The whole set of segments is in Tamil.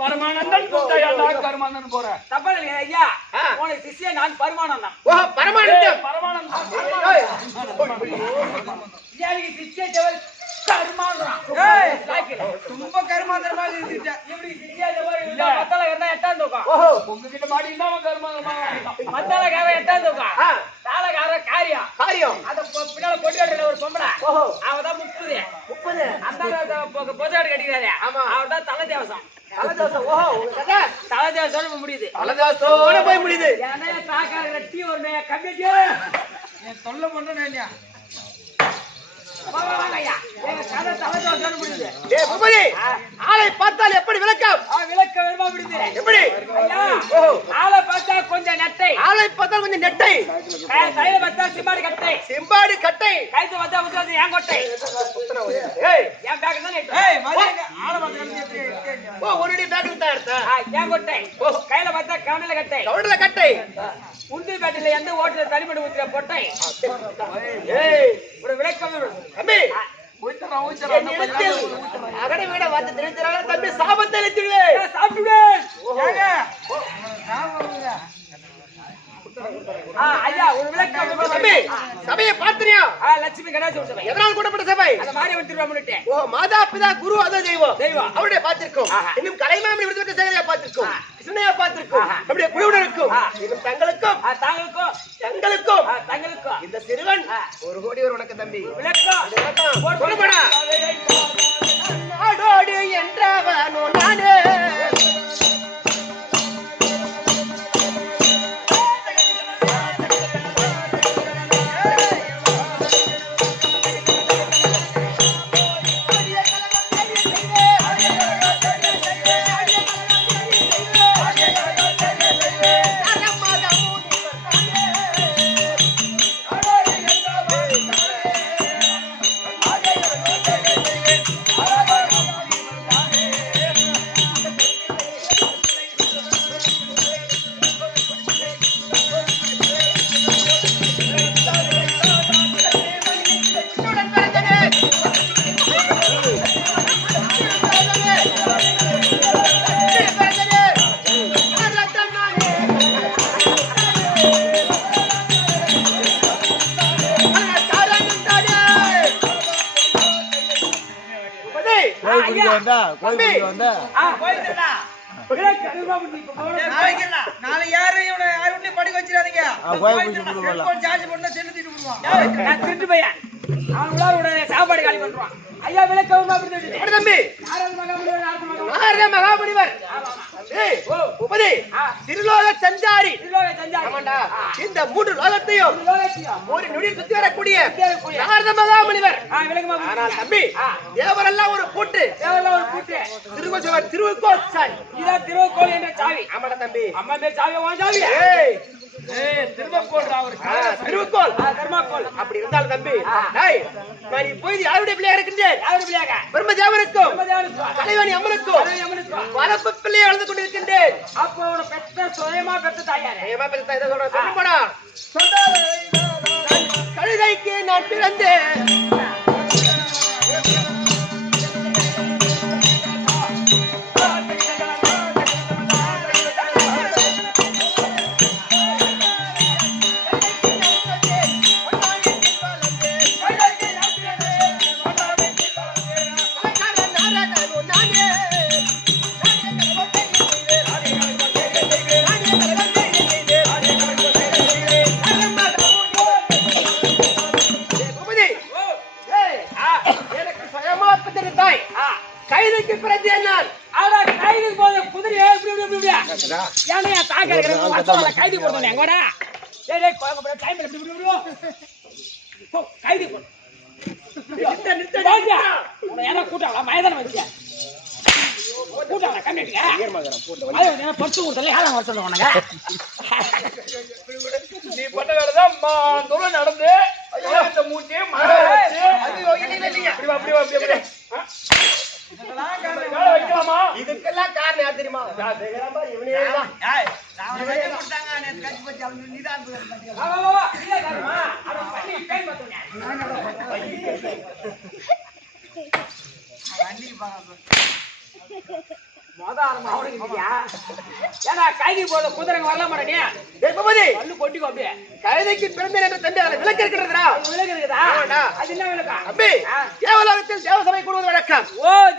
பரமானந்தன் கர்மானந்தன் போற தப்பா இல்லையா ஐயா? உனக்கு சிஷ்ய நான் பரமானந்தம். பரமானந்தம் சிஷ்ய ஜவர் கர்மானந்தம். ரொம்ப கர்மாந்தரமா இருந்துட்ட. இப்படி சிஷ்ய ஜவர் இல்ல மத்தல என்ன எட்டாம் தூக்கம். உங்ககிட்ட மாட்டினா கர்மானந்தமா மத்தல கார எட்டாம் தூக்கம். தால கார காரியம் அத பின்னால பொடியோட ஒரு பொம்பளை அவதான் 30 அந்த பொதாடு கட்டிக்கிறாரு. அவதான் தலை தேவசம். தலை தேவசம் முடியுது. போய் முடியுது. ஏன்னா தாக்கார டீ ஒரு கம்மிட்டி என் தொல்லை பண்றேன் இல்லையா? ஆளை பார்த்தால் எப்படி விளக்கம்? விளக்க வருமா விடுது? எப்படி? ஆளை பார்த்தா கொஞ்சம் நெட்டை. ஆளை பார்த்தால் கொஞ்சம் நெட்டை. கையில பார்த்தா சிம்பாடி கட்டை. சிம்பாடி கட்டை. கைத்து பார்த்தா உட்காந்து ஏன் கொட்டை. ஏன் பேக் தான் நெட்டை. ஆளை பார்த்து ஒருடி பேக் தான் எடுத்தா. ஏன் கொட்டை. கையில பார்த்தா கவுண்டல கட்டை. கவுண்டல கட்டை. உண்டி பேட்டில எந்த ஓட்டல தனிமடி ஊத்துற பொட்டை. ஒரு விளக்கம் தம்பி அகடை வீட வார்த்தை தெரிவித்தால தம்பி சாபத்தை அளித்துள்ளேன். சாப்பிடுவேன். ஐயா ஒரு விளக்கம் தம்பி சபையை பார்த்தியா? லட்சுமி கணேச சபை. எதனால் கூட்டப்பட்ட சபை? அந்த மாதிரி வந்துட்டு ஓ மாதா பிதா குரு அதோ தெய்வம் அவருடைய பார்த்திருக்கோம். இன்னும் கலைமாமணி விடுதலை சேகரையா பார்த்திருக்கோம். கிருஷ்ணனையா பார்த்திருக்கோம். நம்முடைய குழுவினருக்கும் இன்னும் தங்களுக்கும் இந்த சிறுவன் 1 கோடி உனக்கு தம்பி. விளக்கம் சொல்லுடா. நாடோடி என்றவனோ நானே நாளை யாரையும் படிக்க வச்சிடாதீங்க. சார்ஜ் பண்ணா செலுத்திட்டு விடுவான். திருட்டு பையன் அவன் உள்ளாரோட சாப்பாடு காலி பண்றான். ஐயா விளக்கம் தம்பி மகாமுனிவர் உபதி திருலோக சஞ்சாரி. இந்த 3 லோகத்தையும் ஒரு நொடியில் சுத்தி வரக்கூடிய நாரத மகாமுனிவர். ஆனால் தம்பி தேவரெல்லாம் ஒரு கூட்டு திருவுக்கோள் சாவி. இதான் திருவுக்கோள் என்ற சாவி. ஆமாடா தம்பி. அம்மா பேர் சாவி வாங்க சாவி. திருவுக்கோள் தர்மாக்கோள் அப்படி இருந்தால் தம்பி நான் இப்போது யாருடைய பிள்ளையா இருக்கின்றேன்? பிரம்மதேவனுக்கும் தலைவனி அம்மனுக்கும் வளர்ப்பு பிள்ளையை வளர்ந்து கொண்டிருக்கின்றேன். அப்போ பெற்ற சுயமா பெற்ற தாயாரே கழுதைக்கு நான் பிறந்தேன். கைதுக்கு பிறந்தேன் நான். கைதுக்கு போது குதிரை ஏனையா தாக்க கைது போடுறேன் எங்கடா டைம் கைது போடு கூட்டாங்களா மயதான வச்சு கூட்டாங்களா கம்மிட்டிங்க பட்டு கொடுத்தல யாரும் வர சொல்ல உனக்கு நீ பண்ண வேலைதான் தூரம் நடந்து இந்த மூட்டையை வைக்கலாமா? இதுக்கெல்லாம் காரணம் யார் தெரியுமா? அன்னைக்கு பாக்க அவனுக்கு இல்லையா ஏன்னா கைதி போத குதிரைங்க வரல மாட்டே பல்லு கொட்டிக்கோ அப்படியே கழுதைக்கு பிறந்த என்ற தம்பி அதில் விளக்கு இருக்கிறதா விலகு இருக்குதா அது என்ன விளக்கா தம்பி தேவலோகத்தில் தேவசபை கூடுவது வழக்கம்.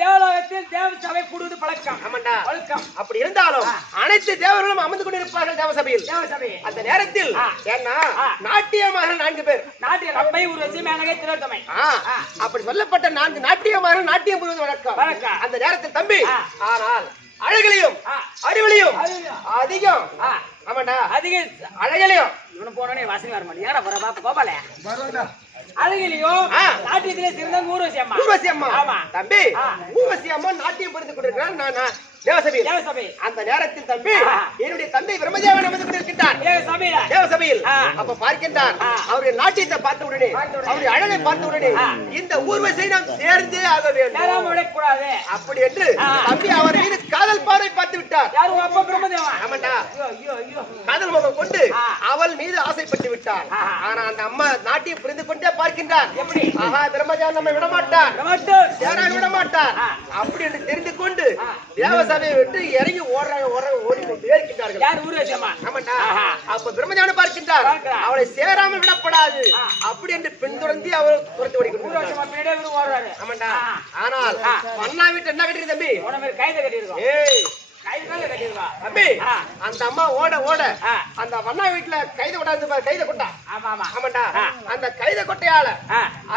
தேவலோகத்தில் தேவ சபை கூடுவது பழக்கம். ஆமாண்டா பழக்கம். அப்படி இருந்தாலும் அனைத்து தேவர்களும் அமர்ந்து கொண்டிருப்பார்கள் தேவசபையில். அந்த நேரத்தில் ஏன்னா நாட்டியமாக 4 பேர் நாட்டிய ரம்பை உருவசி மேனகை திலோத்தமை அப்படி சொல்லப்பட்ட 4 நாட்டியமாக நாட்டியம் புரிவது வழக்கம். அந்த நேரத்தில் தம்பி ஆனால் அழகிலையும் அறிவிலையும் அதிகம் ஆமாண்டா அதிகம் அழகிலையும் இவனு போனோடனே வாசனை வர மாட்டேன். ஏடா போற பாப்பா கோபாலே வருவா அழகிலையும் நாட்டியத்திலே சிறந்த ஊர்வசி அம்மா. ஊர்வசி அம்மா ஆமா தம்பி ஊர்வசி அம்மா நாட்டியம் புரிந்து கொண்டிருக்கிறான். நான் தேவசபையில் அந்த நேரத்தில் தம்பி என்னுடைய தந்தை பிரம்மதேவன் அமர்ந்து கொண்டிருக்கின்றார் தேவசபையில். அப்ப பார்க்கின்றான் அவருடைய நாட்டியத்தை பார்த்த உடனே அவருடைய அழகை பார்த்த உடனே இந்த ஊர்வசியை நாம் சேர்ந்தே ஆக வேண்டும் அப்படி என்று தம்பி அவர் மீது காதல் பார்வை பார்த்து விட்டார். ஆமாண்டா காதல் முகம் கொண்டு அவள் மீது ஆசைப்பட்டு விட்டார். ஆனா அந்த அம்மா நாட்டியம் புரிந்து கொண்டே பார்க்கின்றார். எப்படி பிரம்மதேவன் நம்ம விடமாட்டார் சேராக விடமாட்டார் அப்படி என்று தெரிந்து கொண்டு தேவசபையை விட்டு இறங்கி ஓடி இருக்கின்றார்கள். அப்ப பிரம்மதேவனை பார்க்கின்றார். அவளை சேராமல் விடப்படாது அப்படி என்று பின்தொடர்ந்து அவர் துரத்தி ஓடிக்கொண்டு. ஆமாண்டா ஆனால் அண்ணா வீட்டு என்ன கட்டிருக்கு தம்பி கைதை கட்டிருக்கோம். தம்பி அந்த அம்மா ஓட ஓட அந்த அண்ணா வீட்டுல கைதை கொண்டாந்து கைதை கொண்டா. ஆமாண்டா அந்த கைதை கொட்டையால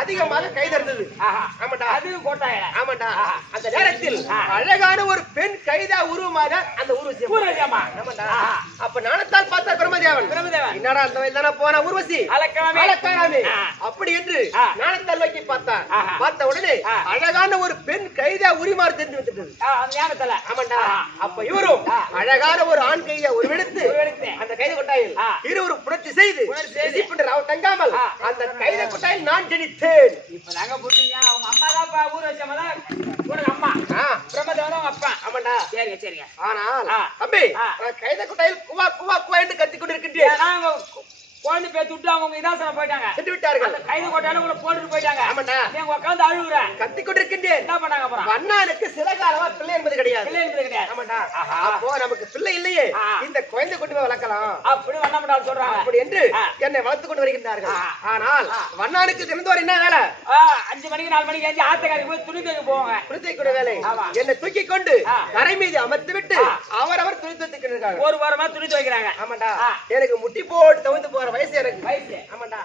அதிகமாக கைது இருந்தது. ஆமாண்டா அது கொட்டாய. ஆமாண்டா அந்த நேரத்தில் அழகான ஒரு பெண் கைதா உருவமாக அந்த ஊர்வசி. ஆமாண்டா அப்ப நாணத்தால் பார்த்தார் பிரம்மதேவன். என்னடா அந்த வயல் தானே போன ஊர்வசி அலக்காராமே அப்படி என்று நாணத்தால் வைக்கி பார்த்தார். பார்த்த உடனே அழகான ஒரு பெண் கைதா உரிமாறு தெரிஞ்சு வந்துட்டது. ஆமாண்டா அப்ப இவரும் அழகான ஒரு ஆண் கையை உருவெடுத்து அந்த கைத கொட்டாயில் இருவரும் புரட்சி செய்து அவர் தங்காமல் அந்த கைத கொட்டாயில் நான் ஜெனித்தேன். இப்ப நாங்க புரிஞ்சீங்க அவங்க அம்மா தான் ஊர் வச்சவதான் உனக்கு அம்மா பிரம்மதேவனும் அப்பா. ஆமாண்டா சரிங்க சரிங்க. ஆனால் தம்பி கைத கொட்டாயில் குவா குவா குவா என்று கத்திக் கொண்டிருக்கின்றேன். நாங்க குழந்தை பேத்து விட்டு அவங்க இதாசனம் போயிட்டாங்க சென்று விட்டார்கள். கைது கொட்டாலும் கூட போட்டுட்டு போயிட்டாங்க. ஆமாண்டா நீங்க உட்காந்து அழுகுறேன் கத்திக் கொண்டிருக்கின்றேன். என்ன பண்ணாங்க அப்புறம் அண்ணானுக்கு சில காலமா பிள்ளை என்பது கிடையாது. பிள்ளை என்பது கிடையாது. ஆமாண்டா அப்போ நமக்கு பிள்ளை இல்லையே இந்த குழந்தை கொண்டு போய் வளர்க்கலாம் அப்படி வண்ணமண்டால் சொல்றாங்க. அப்படி என்று என்னை வளர்த்து கொண்டு வருகின்றார்கள். ஆனால் வண்ணானுக்கு திறந்தவர் என்ன வேலை 5 மணிக்கு 4 மணிக்கு எழுந்து ஆத்தக்காரி போய் துணி துவைக்க போவாங்க. துணி துவைக்கிற வேலை என்னை தூக்கி கொண்டு கரை மீது அமர்த்து விட்டு அவர் துணி துவைத்துக்கிறாங்க. ஒரு வாரமா துணி துவைக்கிறாங்க. ஆமாண்டா எனக்கு முட்டி போட்டு தவிர்த்து போற வயசு எனக்கு வயசு. ஆமாண்டா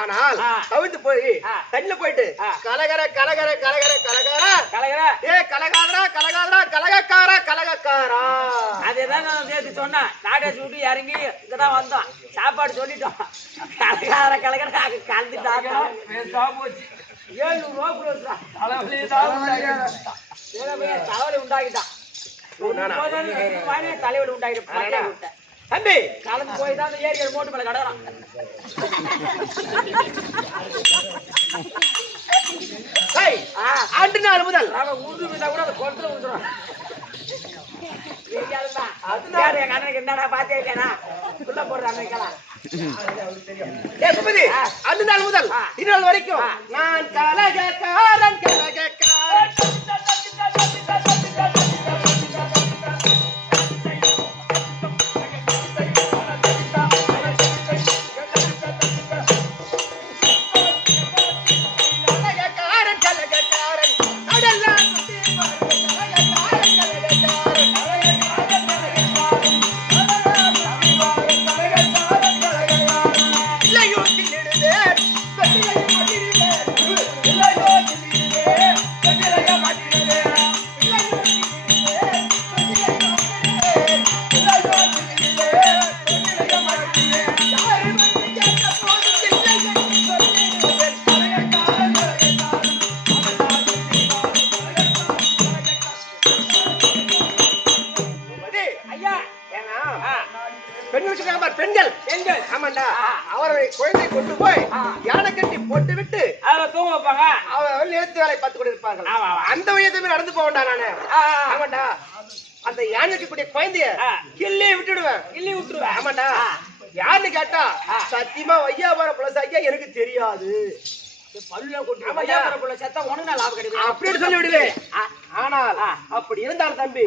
ஆனால் தவிர்த்து போய் தண்ணில போயிட்டு கலகர கலகர கலகர கலகர கலகர கலகாதரா கலகாதரா கலகக்காரா கலகக்காரா அதேதான் நான் சேர்த்து சொன்னேன். நாடேசி விட்டு இறங்கி இங்கதான் வந்தோம். சாப்பாடு சொல்லிட்டோம். கலகார கலகர கலந்துட்டாங்க. 700 ரூபா தலைவலி உண்டாகிட்டான். தலைவலி உண்டாகிட்டு தம்பி கலந்து போய் தான் ஏரியா மோட்டு மேல கடறான். ஆண்டு நாள் முதல் உருது மீதா கூட அதை கொண்டு விட்டுறோம். எங்க அண்ணனுக்கு என்னடா பாத்தேனா உள்ள போடுறாங்க. அந்த நாள் முதல் இந்நாள் வரைக்கும் நான் கலகக்காரன் கலகக்காரன் பெண்கள் பெண்கள் ஆமாண்டா அவரை குழந்தை கொண்டு போய் யானை கட்டி போட்டு விட்டு தூங்க வைப்பாங்க. அவர் நேர்த்து வேலை பார்த்து கொண்டு இருப்பார்கள். அந்த வயதுமே நடந்து போவேண்டா நானு. ஆமாண்டா அந்த யானைக்கு கூடிய குழந்தைய கிள்ளி விட்டுடுவேன். கிள்ளி விட்டுருவேன். ஆமாண்டா யாருன்னு கேட்டா சத்தியமா வையாபார புலசாக்கியா எனக்கு தெரியாது. பல்லுல கொட்டி பையாபுரப்புள்ள செத்தா உனக்கு நான் லாபம் கிடைக்கும் அப்படின்னு சொல்லி விடுவேன். ஆனால் அப்படி இருந்தால் தம்பி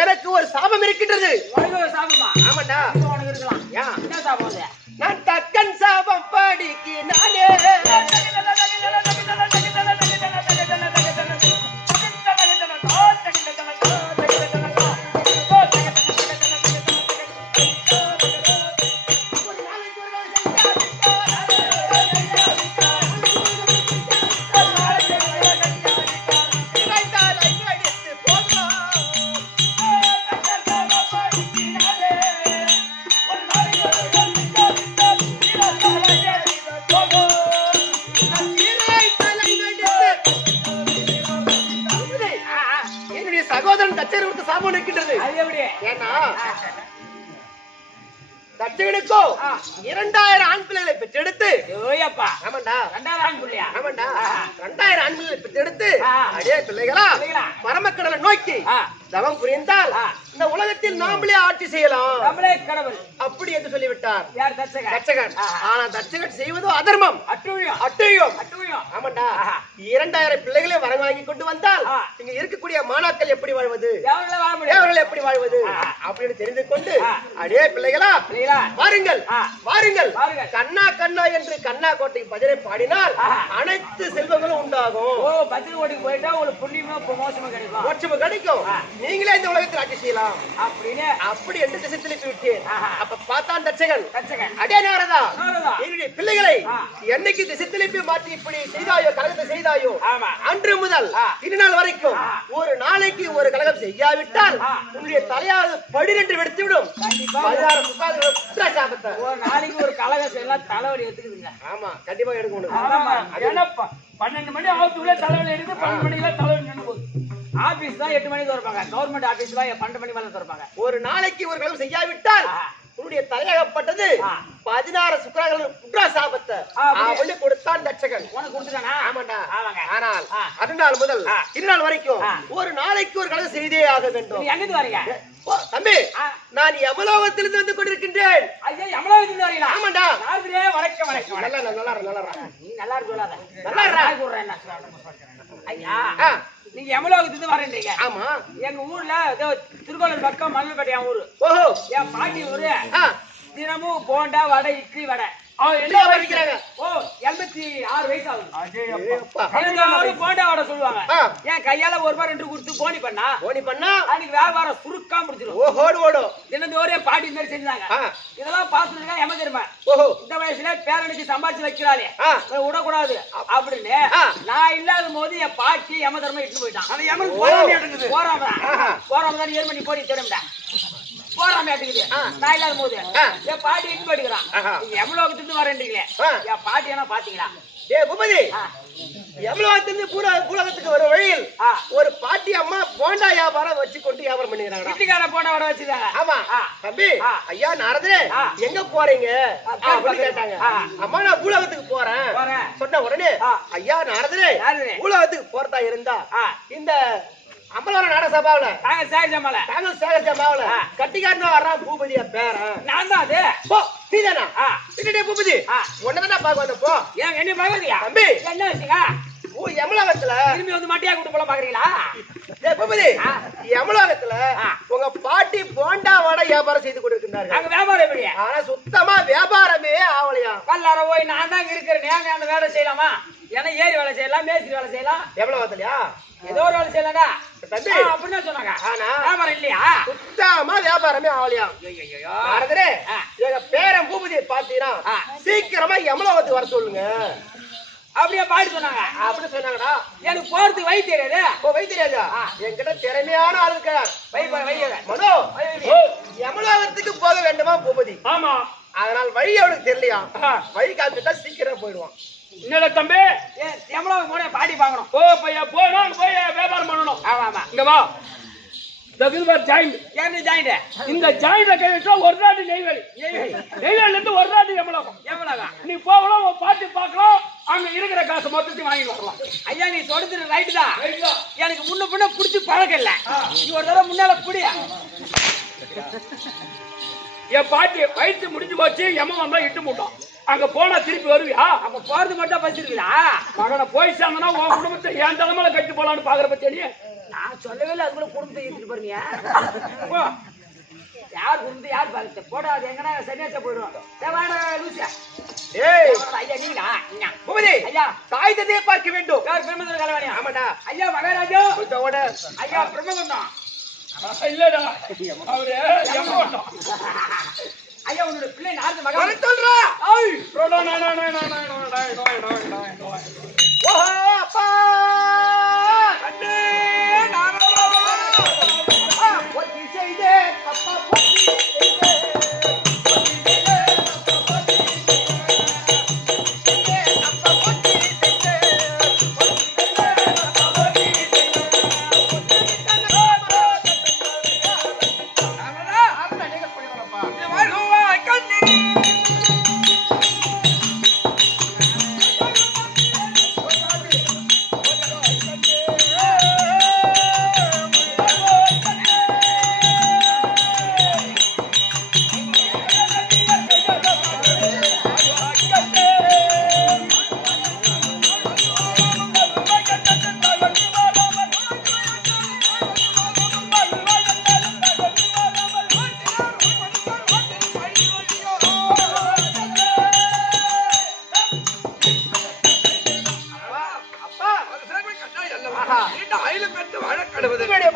எனக்கு ஒரு சாபம் இருக்கின்றது. உனக்கு ஒரு சாபமா? ஆமாண்டா. உனக்கு இருக்கலாம். என்ன சாபம் அது? நான் தக்கன் சாபம் படிக்கு நானே சகோதரன் தச்சர் கொடுத்த சாபம் இருக்கின்றது. அது எப்படி? ஏன்னா தச்சகனுக்கோ 2000 ஆண் பிள்ளைகளை பெற்றெடுத்து ஓயப்பா ஆமாண்டா 2000 ஆண் பிள்ளையா? ஆமாண்டா 2000 ஆண் பிள்ளைகளை பெற்றெடுத்து அடே பிள்ளைகளா பரமக்கடலை நோக்கி தவம் புரிந்தால் இந்த உலகத்தில் நாமளே ஆட்சி செய்யலாம். நம்மளே கடவுள் அப்படி என்று சொல்லிவிட்டார் யார்? தச்சகன். தச்சகன். ஆனா தச்சகன் செய்வதோ அதர்மம், அட்டுழியம். அட்டுழியம். அட்டுழியம். ஆமாண்டா 2000 பிள்ளைகளை வர வாங்கி கொண்டு வந்தால் இங்க இருக்கக்கூடிய மாணாக்கள் எப்படி வாழ்வது, தேவர்களே வாழ முடியும். தேவர்கள் எப்படி வாழ்வது அப்படின்னு தெரிந்து கொண்டு அடே பிள்ளைகளா வாருங்கள் வாருங்கள் கண்ணா கண்ணா என்று கண்ணா கோட்டை பஜனை பாடினால் அனைத்து செல்வங்களும் உண்டாகும். ஓ பஜனை கோட்டைக்கு போயிட்டா உங்களுக்கு புண்ணியமும் மோசமும் கிடைக்கும். மோட்சமும் கிடைக்கும். நீங்களே இந்த உலகத்தில் ஆட்சி செய்யலாம் அப்படின்னு அப்படி என்று திசை திருப்பி விட்டேன். அப்ப பார்த்தான் தச்சகன். தச்சகன் அடே நாரதா நாரதா என்னுடைய பிள்ளைகளை என்னைக்கு திசை திருப்பி மாற்றி இப்படி செய்தாயோ கலகத்தை செய்தாயோ ஆமா அன்று முதல் திருநாள் வரைக்கும் ஒரு நாளைக்கு ஒரு கலகம் செய்யாவிட்டால் உன்னுடைய தலையாவது 12 வெடித்து விடும். 16 முக்கால் சாபத்தை ஒரு நாளைக்கு ஒரு கலகம் செய்யலாம் தலைவலி எடுத்துக்குதுங்க. ஆமா கண்டிப்பா எடுக்கணும். ஏன்னா 12 மணி ஆகுதுக்குள்ள தலைவலி எடுத்து 12 மணிக்கெல்லாம் தலைவலி நின்று போகுது. ஆபீஸ் தான் 8 மணிக்கு திறப்பாங்க. கவர்மெண்ட் ஆபீஸ் தான் 12 மணி மேல திறப்பாங்க. ஒரு நாளைக்கு ஒரு கலகம் செய்யாவிட்டால் உன்னுடைய தலையாகப்பட்டது 16 சுக்கிரங்கள் குற்றா சாபத்தை அவனுக்கு கொடுத்தான் தச்சகன். உனக்கு கொடுத்துட்டானா? ஆமாண்டா. ஆமாங்க. ஆனால் அதனால் முதல் திருநாள் வரைக்கும் ஒரு நாளைக்கு ஒரு கலகம் செய்தே ஆக வேண்டும். நீ எங்கிட்டு வரீங்க? தம்பி நான் யமலோகத்திலிருந்து வந்து கொண்டிருக்கின்றேன். ஐயா யமலோகத்திலிருந்து வரீங்களா? ஆமாண்டா. நார்மலே வணக்கம் வணக்கம். நல்லா நல்லா நல்லா நீ நல்லா இருக்கு சொல்லாத. நல்லா இருக்கா? கூறேன் ஐயா நீங்க யமலோகத்திலிருந்து வரேன்றீங்க. ஆமா எங்க ஊர்ல திருக்கோளூர் பக்கம் மல்லப்பேட்டை என் ஊரு. ஓஹோ என் பாட்டி ஊரு. தினமும் போண்டா வடை இட்லி வடை. என்ன வரைக்கிறாங்க? ஓ 86 வயசு ஆகுது. அப்பா போண்டா வடை சொல்லுவாங்க. என் கையால ஒரு ரூபாய் 2 கொடுத்து போனி பண்ணா அன்னைக்கு வியாபாரம் சுருக்கா முடிச்சிடும். ஓடு ஓடும் தினந்து ஒரே பாட்டி மாதிரி செஞ்சாங்க. இதெல்லாம் பார்த்துருக்கா எம தெரியுமா? இந்த வயசுல பேரனுக்கு சம்பாதிச்சு வைக்கிறாளே விடக்கூடாது அப்படின்னு நான் இல்லாத போது என் பாட்டி யம தர்மம் இட்டு போயிட்டான். போறாமதான் ஏழு மணி போடி தெரியும்டா போறாம ஏட்டுக்குது. நான் இல்லாத போது என் பாட்டி இட்டு போயிட்டுக்கிறான். நீங்க எவ்வளவுக்கு வரேன்றீங்களே என் பாட்டி என்ன பாத்தீங்களா? ஏ பூபதி எவ்வளவு பூலகத்துக்கு ஒரு வழியில் ஒரு பாட்டி அம்மா போண்டா வியாபாரம் வச்சு கொண்டு வியாபாரம் பண்ணிக்கிறாங்க. வீட்டுக்கார போண்டா வடை வச்சுதாங்க. ஆமா தம்பி ஐயா நாரதே எங்க போறீங்க அப்படின்னு கேட்டாங்க. அம்மா நான் பூலகத்துக்கு போறேன் சொன்ன உடனே ஐயா நாரதே பூலகத்துக்கு போறதா இருந்தா இந்த அம்பலவர நாடக சபாவில தாங்கள் சேகர் சபாவில கட்டிக்காரனா வர்றான் பூபதியா பேரன். நான் தான் அது. போ நீதானா? பூபதி உன்னதானா பாக்க வந்த போ. ஏன் என்ன பாக்குறியா தம்பி? என்ன வச்சுங்க யமலோகத்துல திரும்பி வந்து மட்டியா கூட்டு போல பாக்குறீங்களா? பூபதி யமலோகத்துல உங்க பாட்டி போண்டா வடை வியாபாரம் செய்து கொண்டிருக்கிறார்கள். அங்க வியாபாரம் எப்படி? ஆனா சுத்தமா வியாபாரமே ஆவலையா? கல்லார போய் நான் தான் இருக்கிறேன். ஏங்க அந்த வேலை செய்யலாமா? ஏன்னா ஏரி வேலை செய்யலாம், மேஸ்திரி வேலை செய்யலாம். எவ்வளவுலையா ஏதோ ஒரு வேலை செய்யலாம்டா தம்பி அப்படின்னு சொன்னாங்க. ஆனா வியாபாரம் இல்லையா? சுத்தமா வியாபாரமே ஆவலையா? எங்க பேரன் பூபதியை பாத்தீங்கன்னா சீக்கிரமா யமலோகத்துக்கு வர சொல்லுங்க அப்படியே பாடி சொன்னாங்க. அப்படி சொன்னாங்கடா. எனக்கு போறதுக்கு வழி தெரியாது. வழி தெரியாதா? என்கிட்ட திறமையான ஆளு இருக்கார். மனோ யமலோகத்துக்கு போக வேண்டுமா பூபதி? ஆமா. அதனால் வழி அவனுக்கு தெரியலையா? வழி காமிச்சுட்டா சீக்கிரம் போயிடுவான். என்னடா தம்பி எவ்வளவு போன பாடி பாக்கணும். ஓ பையா போனோம் போய் வியாபாரம் பண்ணணும். ஆமா ஆமா இங்க வா. இந்த ஜாயிண்ட்ல கை வச்சா ஒரு ராது நெய்வேலி நெய்வேலில இருந்து ஒரு ராது எவ்வளவு நீ போகலாம் பாட்டி பார்க்கலாம். அங்க இருக்கிற காசு மொத்தத்தையும் வாங்கி வரலாம். ஐயா நீ சொல்றது ரைட்டு தான். எனக்கு முன்ன பின்ன புடிச்சு பழக்கம் இல்ல. நீ ஒரு தடவை முன்னால புடியா என் பாட்டி வயிற்று முடிஞ்சு போச்சு. எம வந்தா இட்டு மூட்டோம். அங்க போனா திருப்பி வருவியா? அப்ப போறது மட்டும் பஸ் இருக்குதா? மகனை போய் சேர்ந்தனா உன் குடும்பத்தை என் தலைமையில கட்டி போலான்னு பாக்குற பத்தியா? நான் சொல்லவே இல்லை அதுக்குள்ள குடும்பத்தை ஏற்றிட்டு போறீங்க. யார் குடும்பத்தை யார் பாருங்க போட அது எங்கன்னா சன்னியாசா போயிடும். லூசியா ஏய் ஐயா நீங்களா பூபதி ஐயா தாய் தந்தையை பார்க்க வேண்டும். யார் பிரம்மதர் கலவாணியா? ஆமாடா. ஐயா மகாராஜா கொஞ்சம் ஓட. ஐயா பிரம்மகுண்டம் இல்லடா அவரு எங்க ஓட்டம்? ஐயா உன்னோட பிள்ளை நாரத மகா சொல்றா. ஓஹோ அப்பா அண்ணே பொத்தி செய்தே அப்பா பொத்தி செய்தே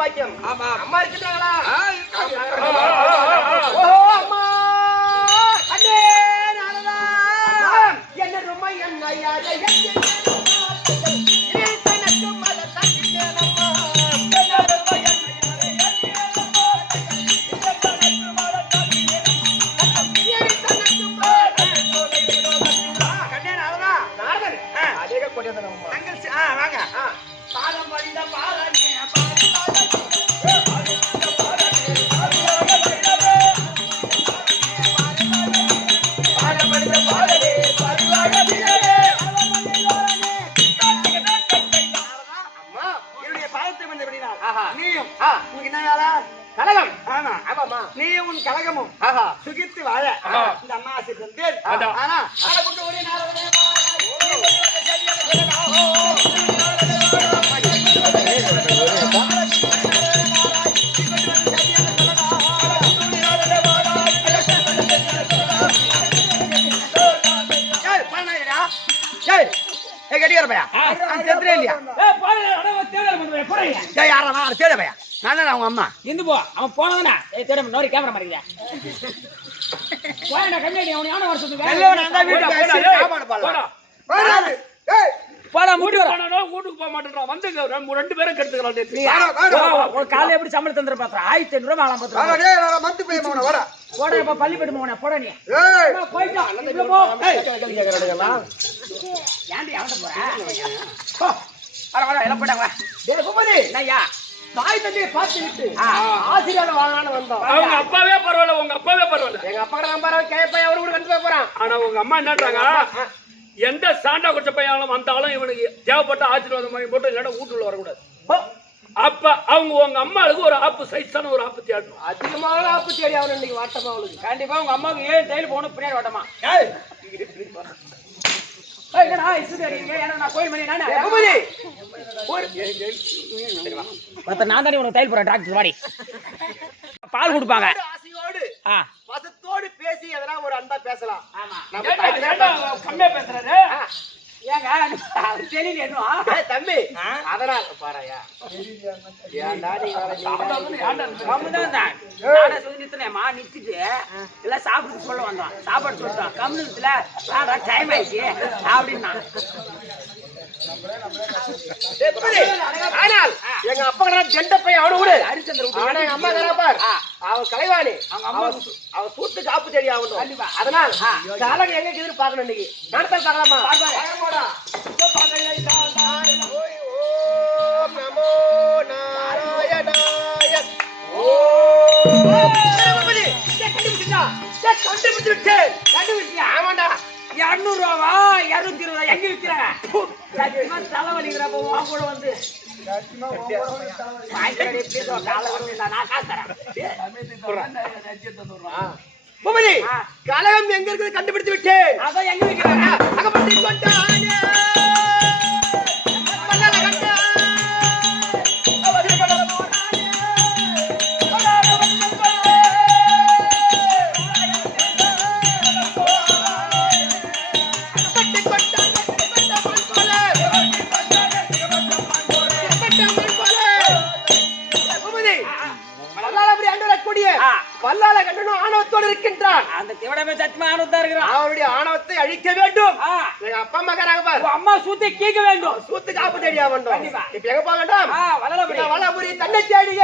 பாக்கியம். அம்மா இருக்காங்களா? ஓஹோ அம்மா அண்ணே நாரதா என்ன ரொம்ப என்ன யாரை கலகம். ஆமா ஆமாமா நீயும் உன் கலகமும் சுகித்து வாழ இந்த அம்மா ஆசைப்பட்டேன். ஆனா கொண்டு ஒரே நாரதனே கட்டிக்கிறப்பையா இல்லையா யாரா தேடப்பையா நான் அவங்க அம்மா இந்து போ அவன் போனவனா தேட நோரி கேமரா மாட்டேங்குதா போயடா கண்ணாடி அவன் யானை வர போடா மூட்டி வர வீட்டுக்கு போக மாட்டேன்றான். வந்து ரெண்டு பேரும் கெடுத்துக்கலாம். ஒரு காலை எப்படி சம்பளம் தந்துரு பாத்தா 1500 ரூபாய் வாங்கலாம் பாத்தா மந்து போய் வர போட இப்ப பள்ளிப்பட்டு போன போட நீ போயிட்டா ஏன்டி அவன்ட போற வர வர எல்லாம் போட்டாங்க ஐயா தாய் தந்தையை பார்த்து விட்டு ஆசீர்வாதம் வாங்கலான்னு வந்தோம். அவங்க அப்பாவே பரவாயில்ல, உங்க அப்பாவே பரவாயில்ல. எங்க அப்பா தான் பரவாயில்ல கேப்பா அவரு கூட கண்டு போறான். ஆனா உங்க அம்மா என்னன்றாங்க, எந்த சாண்டா குட்ட பையனாலும் வந்தாலும் இவனுக்கு தேவைப்பட்ட ஆசீர்வாதம் வாங்கி போட்டு இல்லைன்னா வீட்டுல வரக்கூடாது. அப்ப அவங்க உங்க அம்மாவுக்கு ஒரு ஆப்பு சைஸான ஒரு ஆப்பு தேடணும். அதிகமான ஆப்பு தேடி அவன் இன்னைக்கு வாட்டமா அவளுக்கு. கண்டிப்பா உங்க அம்மாவுக்கு 7 டைல் போகணும் பின்னாடி வாட்டமா. நான் தானே உனக்கு தையல் போற டாக்டர் வாடி பால் கொடுப்பாங்க. பேசி எதனா ஒரு அன்பா பேசலாம். கம்மியா பேசுறாரு தெரியல என்ன தம்பி அதனால பாறையா சொல்லிமா நிச்சுட்டு இல்ல சாப்பிட்டு சொல்ல வந்தோம். சாப்பாடு சொல்லிட்டோம் கம்யூனிட்டில டைம் ஆயிடுச்சு அப்படின்னா ஆனால் எங்க அப்பா ஜெண்டப்பை அவனு விடு ஹரிச்சந்திரன். எங்க அம்மா கராப்பார் அவன் கலைவாணி அவங்க அம்மா அவன் சூட்டு காப்பு தேடி ஆகணும். அதனால் காலங்க எங்க எதிர்ப்பு பார்க்கணும். இன்னைக்கு நடத்தல் பார்க்கலாமா? ஓம் நமோ நாராயணாய. கண்டுபிடிச்சியா? ஆமாண்டா 200 ரூபாவா 220 எங்க விக்கிறாங்க? தலைவலிக்கிறப்ப உன் கூட வந்து காலை நான் காசு தரேன். பூபதி கலகம் எங்க இருக்குது கண்டுபிடித்து விட்டேன். அதான் எங்க இருக்கிறாங்க அகப்பட்டு கொண்டானே மல்லால கண்டா வல்லால கண்டனும் ஆணவத்தோடு இருக்கின்றான். அந்த திவடமே சட்மா ஆணவத்தா இருக்கிறான். அவருடைய ஆணவத்தை அழிக்க வேண்டும். ஆ. எங்க அப்பா அம்மா கராக பாரு. உன் அம்மா சூத்தை கேட்க வேண்டும். சூத்து காப்பு தேடியா வேண்டும். கண்டிப்பா. இப்ப எங்க போக வேண்டாம். வளரபுரி வளரபுரி தன்னை தேடிய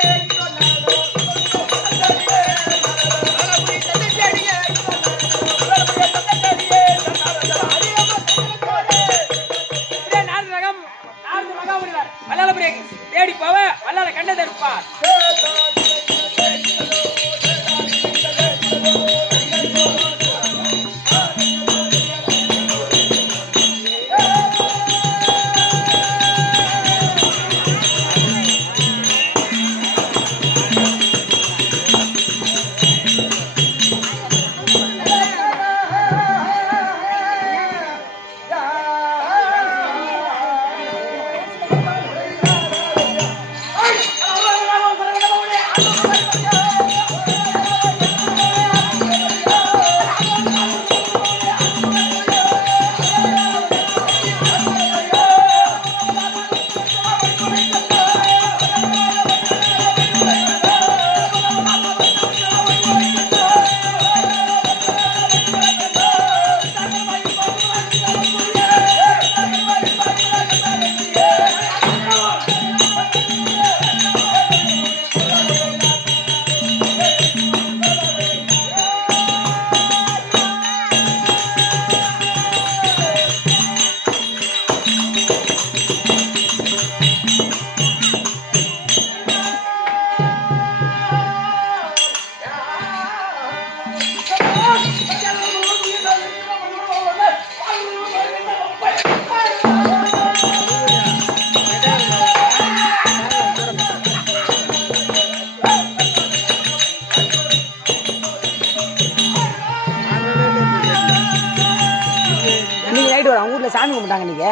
வளரபுரி தேடி போவ வல்லால கண்டதை இருப்பார். சாமி கும்பிட்டாங்க நீங்க